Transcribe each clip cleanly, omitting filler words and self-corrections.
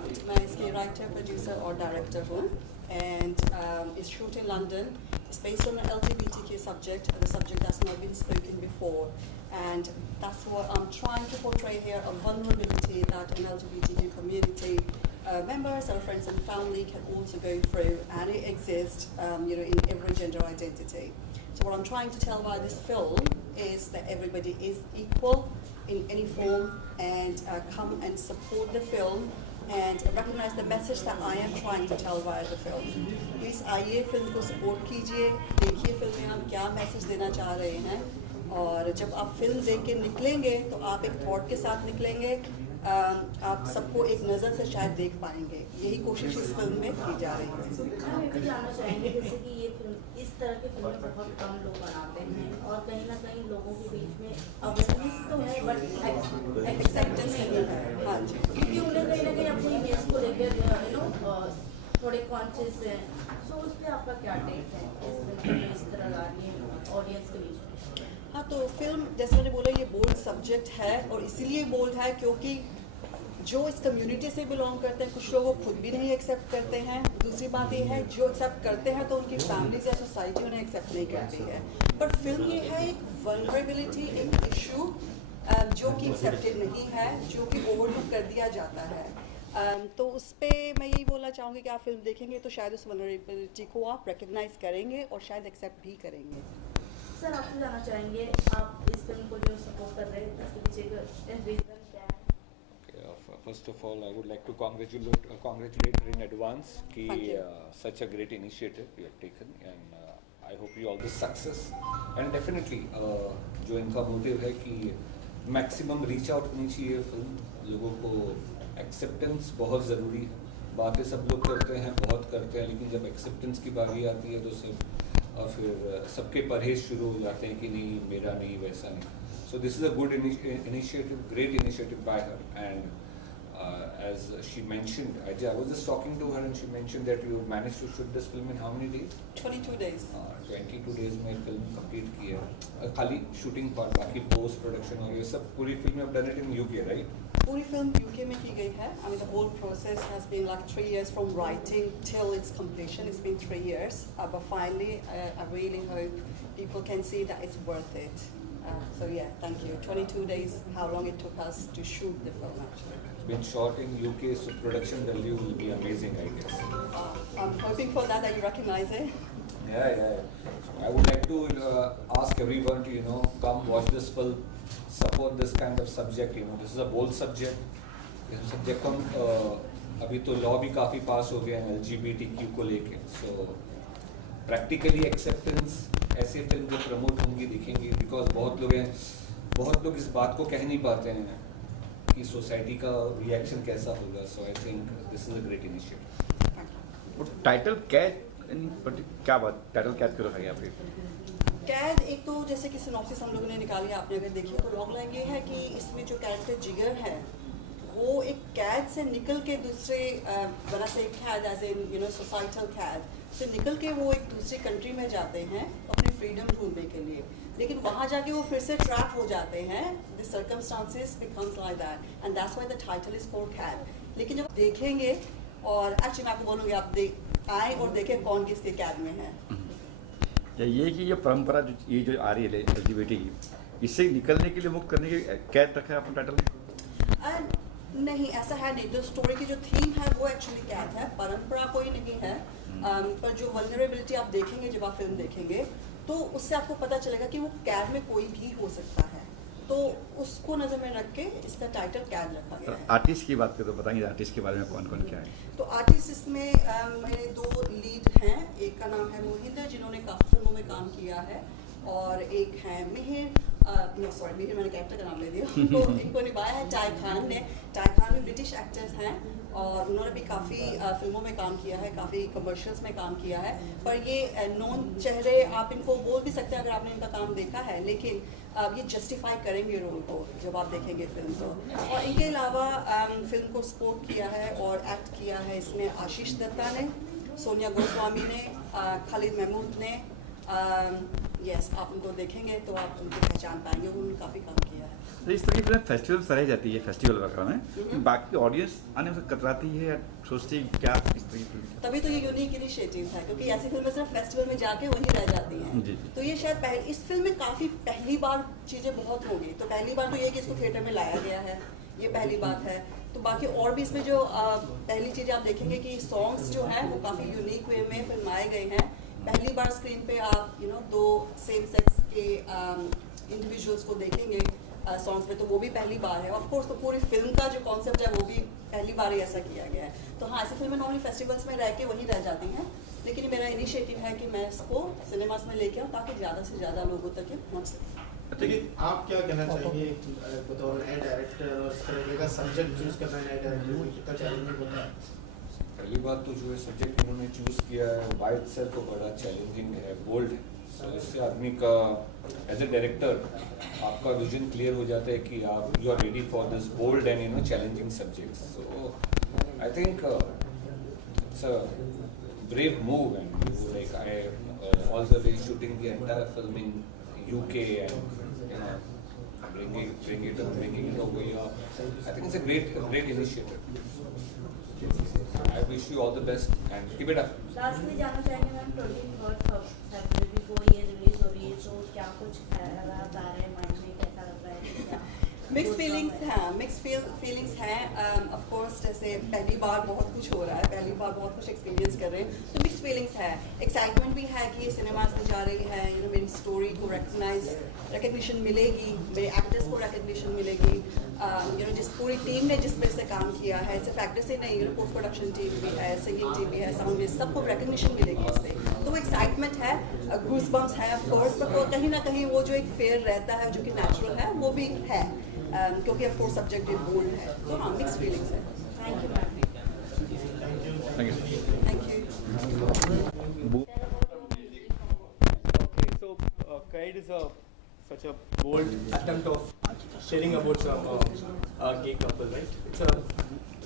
Craft. मैं इसकी writer, producer और director हूँ, and it's shot in London. It's based on an LGBTQ subject, the subject that's not been spoken before, and that's what I'm trying to portray here, a vulnerability that an LGBTQ community members, our friends and family can also go through, and it exists, in every gender identity. So what I'm trying to tell by this film is that everybody is equal in any form, and come and support the film and recognize the message that I am trying to tell via the film. Please आइए film को support कीजिए, देखिए film में हम क्या message देना चाह रहे हैं, और जब आप फिल्म देख के निकलेंगे तो आप एक थॉट के साथ निकलेंगे, आप सबको एक नज़र से शायद देख पाएंगे। यही कोशिश इस फिल्म में की जा रही है। हम ये भी जानना चाहेंगे जैसे कि ये फिल्म इस तरह की फिल्में बहुत कम लोग बनाते हैं, और कहीं ना कहीं लोगों के बीच में अवेयरनेस तो है बट एक्सेप्टेंस नहीं है। हाँ जी, क्योंकि उन्हें कहीं ना कहीं अपनी इमेज को लेकर थोड़े कॉन्शियस हैं। सो उस पर आपका क्या टेक है इस फिल्म में इस तरह ला रही है ऑडियंस के बीच में? हाँ, तो फिल्म जैसे मैंने बोला ये बोल्ड सब्जेक्ट है, और इसीलिए बोल्ड है क्योंकि जो इस कम्युनिटी से बिलोंग करते हैं, कुछ लोग वो खुद भी नहीं एक्सेप्ट करते हैं। दूसरी बात ये है जो एक्सेप्ट करते हैं तो उनकी फैमिलीज या सोसाइटी उन्हें एक्सेप्ट नहीं करती है। पर फिल्म ये है एक वल्नरेबिलिटी, एक इशू जो कि एक्सेप्टेड नहीं है, जो कि ओवरलुक कर दिया जाता है। तो उस पर मैं यही बोलना चाहूँगी कि आप फिल्म देखेंगे तो शायद उस वल्नरेबिलिटी को आप रिकग्नाइज करेंगे और शायद एक्सेप्ट भी करेंगे। सर, आपसे जानना चाहेंगे आप इस फिल्म को जो सपोर्ट कर रहे हैं उसके पीछे का रीजन क्या है? First of all, I would like to congratulate her in advance कि such a great initiative you have taken, and I hope you all the success, and definitely जो इनका मोटिव है कि maximum reach out होनी चाहिए film, लोगों को acceptance बहुत ज़रूरी है। बातें सब लोग करते हैं, बहुत करते हैं, लेकिन जब acceptance की बारी आती है तो फिर सबके परहेज शुरू हो जाते हैं कि नहीं मेरा नहीं, वैसा नहीं। So this is a good initiative, great initiative by her, and as she mentioned, I was just talking to her and she mentioned that you managed to shoot this film in how many days? 22 days. 22 days में film complete की है, खाली shooting पर, बाकी post production और ये सब पूरी फिल्म आप done it in UK, right? पूरी फिल्म यूके में की गई है। I mean the whole process has been like 3 years from writing till its completion. It's been 3 years, but finally I really hope people can see that it's worth it. So yeah, thank you. 22 days, how long it took us to shoot the film actually. It's been shot in UK, so production value will be amazing, I guess. I'm hoping for that you recognize it. Yeah. I would like to ask everyone to come watch this film, support this kind of subject. This is a bold subject. इस subject को अभी तो law भी काफ़ी पास हो गए हैं LGBTQ को लेके, so practically acceptance ऐसे फिल्म जो प्रमोट होंगी दिखेंगी, बिकॉज बहुत लोग इस बात को कह नहीं पाते हैं कि सोसाइटी का रिएक्शन कैसा होगा। So I think this is a great initiative. Title Qaid, क्या बात, टाइटल कैद क्यों रखा गया आपके? कैद एक तो जैसे कि सिनॉप्सिस हम लोगों ने निकाली, आपने अगर देखी तो लॉन्ग लाइन ये है कि इसमें जो कैरेक्टर जिगर है वो एक कैद से निकल के दूसरे बना से कैद एज इन सोसाइटल कैद से निकल के वो एक दूसरी कंट्री में जाते हैं अपनी फ्रीडम ढूंढने के लिए, लेकिन वहाँ जाके वो फिर से ट्रैप हो जाते हैं। The circumstances becomes like that and that's why the title is called कैद। लेकिन जब देखेंगे, और एक्चुअली मैं आपको बोलूँगी आप आए और देखें कौन किसके कैद में है। या ये कि ये परंपरा जो आ रही है LGBT की, इससे निकलने के लिए, मुक्त करने के कैद रखा है अपने टाइटल में? नहीं, ऐसा है नहीं। जो स्टोरी की जो थीम है वो एक्चुअली कैद है, परंपरा कोई नहीं है। पर जो वल्नरेबिलिटी आप देखेंगे जब आप फिल्म देखेंगे तो उससे आपको पता चलेगा कि वो कैद में कोई भी हो सकता है, तो उसको नज़र में रख के इसका टाइटल कैद रखा गया है। आर्टिस्ट की बात करें तो बताएंगे आर्टिस्ट के बारे में कौन कौन क्या है? तो आर्टिस्ट इसमें मेरे 2 लीड हैं। एक का नाम है मोहिंदर, जिन्होंने काफ़ी फिल्मों में काम किया है, और एक है मिहिर, मिहिर मैंने कैरेक्टर का नाम ले दिया तो इनको निभाया है टाई खान ने। टाई खान भी ब्रिटिश एक्टर्स हैं और उन्होंने भी काफ़ी फिल्मों में काम किया है, काफ़ी कमर्शियल्स में काम किया है। पर ये नॉन चेहरे, आप इनको बोल भी सकते हैं अगर आपने इनका काम देखा है, लेकिन ये जस्टिफाई करेंगे रोल को जब आप देखेंगे फिल्म को। और इनके अलावा फिल्म को सपोर्ट किया है और एक्ट किया है इसमें आशीष दत्ता ने, सोनिया गोस्वामी ने, खालिद महमूद ने। यस, आप उनको देखेंगे तो आप उनकी पहचान पाएंगे, उन्होंने काफ़ी काम किया है। तो इस तरह की फिल्म फेस्टिवल सराही जाती है फेस्टिवल वगैरह में, बाकी ऑडियंस आने से कतराती है या सोचती है क्या इस तरह की फिल्म। तभी तो ये यूनिक इनिशिएटिव है, क्योंकि ऐसी फिल्में सिर्फ फेस्टिवल में जाके वहीं रह जाती हैं। जी। तो ये शायद इस फिल्म में काफ़ी पहली बार चीज़ें बहुत होगी। तो पहली बार तो ये कि इसको थिएटर में लाया गया है, ये पहली बात है। तो बाकी और भी इसमें जो पहली चीज़ आप देखेंगे कि सॉन्ग्स जो हैं वो काफ़ी यूनिक वे में फिल्माए गए हैं। पहली बार स्क्रीन पे आप दो सेम सेक्स के इंडिविजुअल्स को देखेंगे सॉन्ग्स में, तो वो भी पहली बार है। ऑफ कोर्स तो पूरी फिल्म का जो कॉन्सेप्ट है वो भी पहली बार ही ऐसा किया गया है। तो हाँ, ऐसी फिल्में नॉर्मली फेस्टिवल्स में रह के वहीं रह जाती हैं, लेकिन मेरा इनिशिएटिव है कि मैं इसको सिनेमास में लेके आऊँ ताकि ज़्यादा से ज़्यादा लोगों तक ये पहुँच सके। लेकिन आप क्या कहना चाहेंगे बतौर नए डायरेक्टर और इस तरह का सब्जेक्ट चूज करना नए डायरेक्टर को कितना चैलेंजिंग होता है? पहली बात तो जो है सब्जेक्ट इन्होंने चूज किया है बाय इटसेल्फ तो बड़ा चैलेंजिंग है, बोल्ड है। सो इससे आदमी का एज ए डायरेक्टर आपका विजन क्लियर हो जाता है कि आप you are ready for this bold and challenging subjects. So I think it's a brave move, and like I all the way shooting the entire film in UK and bringing it over here. I think it's a great initiative. I wish you all the best and keep it up. Lastly जानना चाहेंगे ma'am, 23 फरवरी को ये release हो रही है, तो क्या कुछ ख्यालात आ रहे हैं माइंड में, कैसा लग रहा है क्या? मिक्स फीलिंग्स हैं। ऑफ कोर्स जैसे पहली बार बहुत कुछ हो रहा है, पहली बार बहुत कुछ एक्सपीरियंस कर रहे हैं, तो मिक्स फीलिंग्स है। एक्साइटमेंट भी है कि ये सिनेमास में जा रही है, मेरी स्टोरी को रिकग्निशन मिलेगी, मेरे एक्टर्स को रिकग्निशन मिलेगी, जिस पूरी टीम ने जिस पे से काम किया है, सिर्फ एक्टर्स ही नहीं, पोस्ट प्रोडक्शन टीम भी है, सिंगिंग टीम भी है, साउंड भी, सबको रिकग्निशन मिलेगी इससे। तो वो एक्साइटमेंट है, गूस बम्स है ऑफ कोर्स, पर कहीं ना कहीं वो जो एक फेयर रहता है जो कि नेचुरल है वो भी है, क्योंकि ऑफ कोर्स सब्जेक्ट बोल्ड है। तो हाँ, मिक्स फीलिंग्स है। Thank you ma'am. Thank you. Okay, so Kite is such a bold attempt of sharing about some gay couple, right? It's a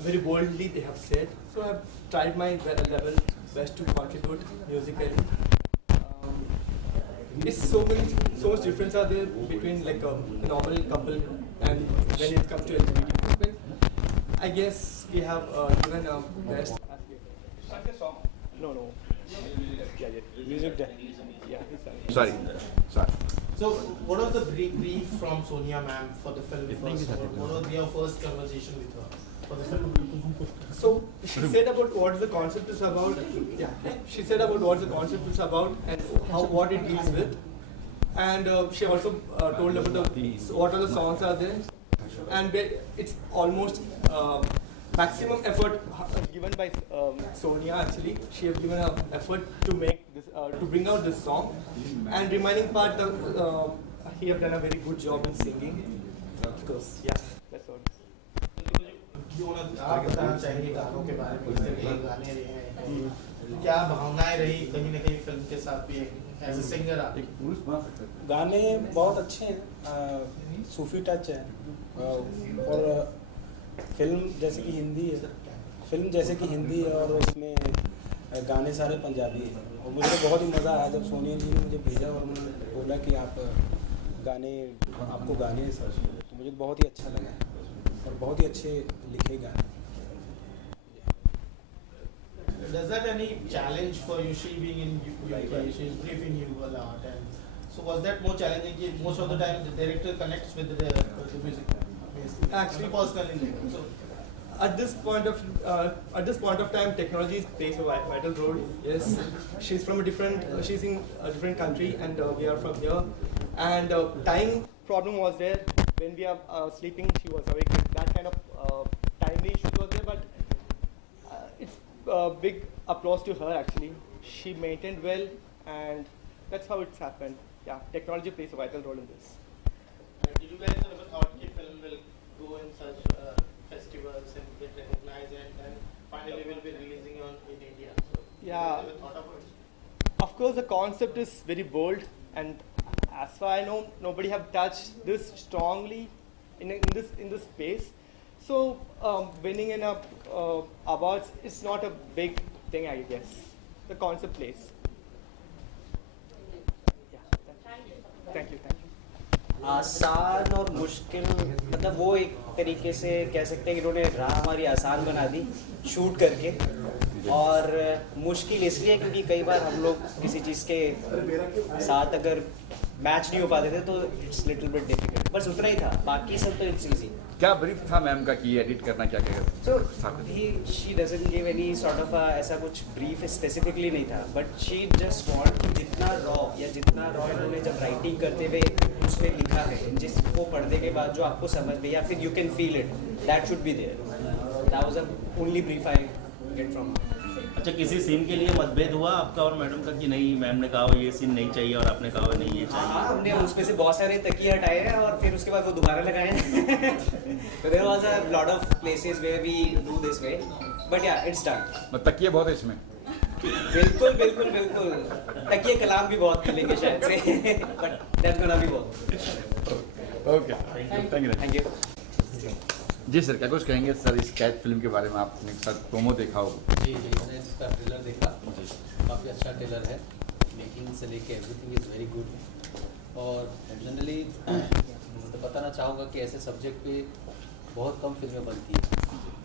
very boldly they have said. So I've tried my level best to contribute musically. It's so much difference are there between like a normal couple and when it comes to LGBT people. I guess we have given our best. No. Yeah. Music. Yeah. Sorry. So what was the brief from Sonia ma'am for the film first? What was your first conversation with her for the film? So she said about what the concept is about. Yeah, she said about what the concept is about and what it deals with, and she also told about what are the songs are there, and it's almost maximum effort given by Sonia. Actually, she has given her effort to make this to bring out this song, and remaining part he have done a very good job in singing. Of course, yeah, that's all. आप बताना चाहेंगे गानों के बारे में, किस तरह के गाने रहे हैं, क्या भावनाएं रही कहीं ना कहीं फिल्म के साथ भी एज ए सिंगर? आप गाने बहुत अच्छे हैं, सूफी टच है, और फिल्म जैसे कि हिंदी है, और उसमें गाने सारे पंजाबी हैं। और मुझे बहुत ही मज़ा आया जब सोनिया जी ने मुझे भेजा और उन्होंने बोला कि आपको गाने हैं सर, तो मुझे बहुत ही अच्छा लगा और बहुत ही अच्छे लिखे गाने। Does that any challenge for you? She being in UK, she's briefing you a lot, and so was that more challenging? Most of the time, the director connects with the music. Actually, personally, so. At this point of time, technology plays a vital role. Yes, she's from she's in a different country, and we are from here. And time problem was there when we are sleeping. She was awake. That kind of time issue was there, but it's big applause to her. Actually, she maintained well, and that's how it's happened. Yeah, technology plays a vital role in this. Did you guys ever thought the film will go in such festivals and get recognized, and then finally will be releasing in India? So Yeah. you guys ever thought about it? Of course, the concept is very bold, and as far I know, nobody have touched this strongly in this space. So winning in awards is not a big thing, I guess. The concept plays. Yeah. Thank you. आसान और मुश्किल, मतलब वो एक तरीके से कह सकते हैं कि इन्होंने राह हमारी आसान बना दी शूट करके, और मुश्किल इसलिए क्योंकि कई बार हम लोग किसी चीज़ के साथ अगर मैच नहीं हो पाते थे तो इट्स लिटिल बिट डिफिकल्ट, बस उतना ही था, बाकी सब तो इट्स इजी। क्या ब्रीफ था मैम का कि एडिट करना क्या क्या So she doesn't give any sort of ऐसा कुछ brief specifically नहीं था, but she just want कि जितना raw या जितना raw इन्होंने जब writing करते हुए उसमें लिखा है, जिसको पढ़ने के बाद जो आपको समझ में या फिर you can feel it, that should be there. That was the only brief I get from her. अच्छा, किसी सीन के लिए मतभेद हुआ आपका और मैडम का कि नहीं मैम ने कहा ये सीन नहीं चाहिए और आपने कहा नहीं ये चाहिए? हाँ, हमने उसमें से बहुत सारे तकिए हटाए हैं और फिर उसके बाद वो दोबारा लगाए हैं। So there was a lot of places where we do this way, but yeah, it's done. तकिए बहुत है इसमें। बिल्कुल बिल्कुल बिल्कुल, तकिए कलाम भी बहुत मिलेंगे शायद से, but that's gonna be बहुत। Okay, thank you. जी सर, क्या कुछ कहेंगे सर इस कैच फिल्म के बारे में? आपने सर प्रोमो देखा हो? जी मैंने इसका ट्रेलर देखा, काफ़ी अच्छा ट्रेलर है, मेकिंग से लेके एवरीथिंग इज़ वेरी गुड। और जनरली तो बताना चाहूँगा कि ऐसे सब्जेक्ट पे बहुत कम फिल्में बनती हैं,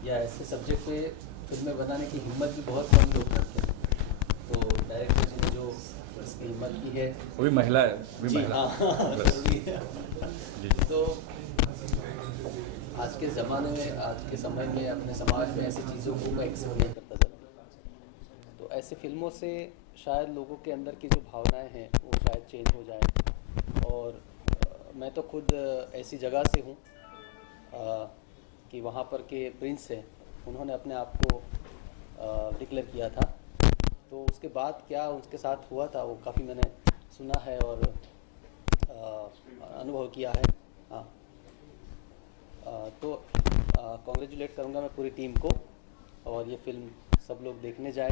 या ऐसे सब्जेक्ट पे फिल्में बनाने की हिम्मत भी बहुत कम लोग करते हैं। तो डायरेक्टर ने जो इसकी हिम्मत की है, वो भी महिला है, वो भी जी महिला। हाँ जरूरी है। तो आज के ज़माने में, आज के समय में अपने समाज में ऐसी चीज़ों को मैं एक्सप्लोर नहीं करता ज़रा, तो ऐसे फिल्मों से शायद लोगों के अंदर की जो भावनाएं हैं वो शायद चेंज हो जाए। और मैं तो खुद ऐसी जगह से हूँ कि वहाँ पर के प्रिंस हैं, उन्होंने अपने आप को डिक्लेयर किया था, तो उसके बाद क्या उनके साथ हुआ था वो काफ़ी मैंने सुना है और अनुभव किया है। हाँ, तो कॉन्ग्रेचुलेट करूँगा मैं पूरी टीम को, और ये फिल्म सब लोग देखने जाए,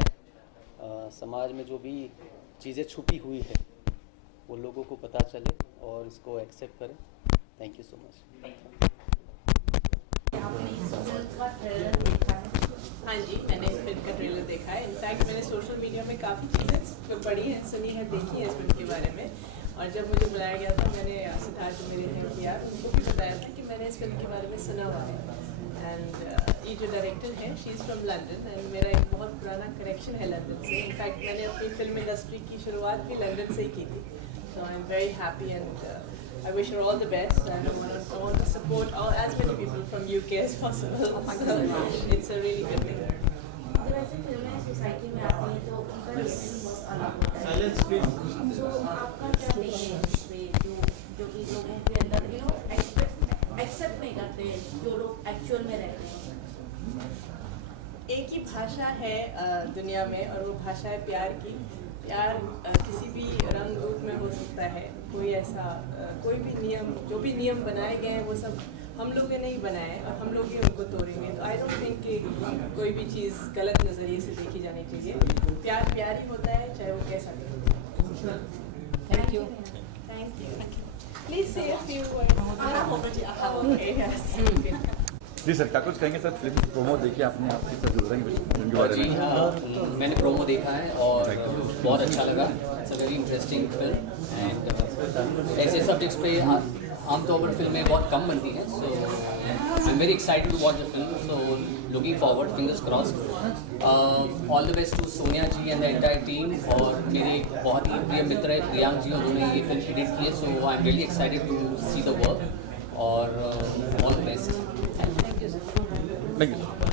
समाज में जो भी चीज़ें छुपी हुई है वो लोगों को पता चले और इसको एक्सेप्ट करें। Thank you so much. हाँ जी, मैंने इस फिल्म का ट्रेलर देखा है। इनफैक्ट मैंने सोशल मीडिया में काफ़ी चीज़ें पढ़ी हैं, सुनी है, देखी है इस फिल्म के बारे में। और जब मुझे बुलाया गया था, मैंने सिद्धार्थ जो मेरे हैं यार, उनको भी बताया था कि मैंने इस फिल्म के बारे में सुना हुआ है। एंड ये जो डायरेक्टर है, she is from London, and मेरा एक बहुत पुराना कनेक्शन है लंदन से। इनफैक्ट मैंने अपनी फिल्म इंडस्ट्री की शुरुआत भी लंदन से ही की थी। So I am very happy and I wish her all the best, and I want to support as many people from UK as possible. So it's a really good thing. जब ऐसी फिल्में society में आती हैं तो उनका reaction बहुत अलग होता है। Silence please. So आपका क्या टेक है इस पे, जो कि लोगों के अंदर एक्सेप्ट नहीं करते जो लोग एक्चुअल में रहते हैं? एक ही भाषा है दुनिया में, और वो भाषा है प्यार की। प्यार किसी भी रंग रूप में हो सकता है। कोई ऐसा कोई भी नियम, जो भी नियम बनाए गए हैं वो सब हम लोग ने नहीं बनाए और हम लोग ही उनको तोड़ेंगे। तो आई डोंट थिंक कि कोई भी चीज़ गलत नज़रिए से देखी जानी चाहिए। प्यार प्यार ही होता है, चाहे वो कैसा भी हो। Thank you. Thank you. Please say a few words. I have already. Okay, yes. जी सर, क्या कुछ कहेंगे सर? फिल्म प्रोमो देखिए आपने, आपकी सर बताएंगे फिल्म के बारे जी में? हाँ, मैंने प्रोमो देखा है और बहुत अच्छा लगा। It's a very interesting film, and ऐसे सब्जेक्ट्स पे आमतौर पर फिल्में बहुत कम बनती हैं। So I am very excited to watch the film, so looking forward, fingers crossed. All the best to Sonia ji and the entire team. और मेरे एक बहुत ही प्रिय मित्र है प्रियांक जी, उन्होंने ये फिल्म एडिट की है। So I am really excited to see the work, और all the best. Thank you. Thank you.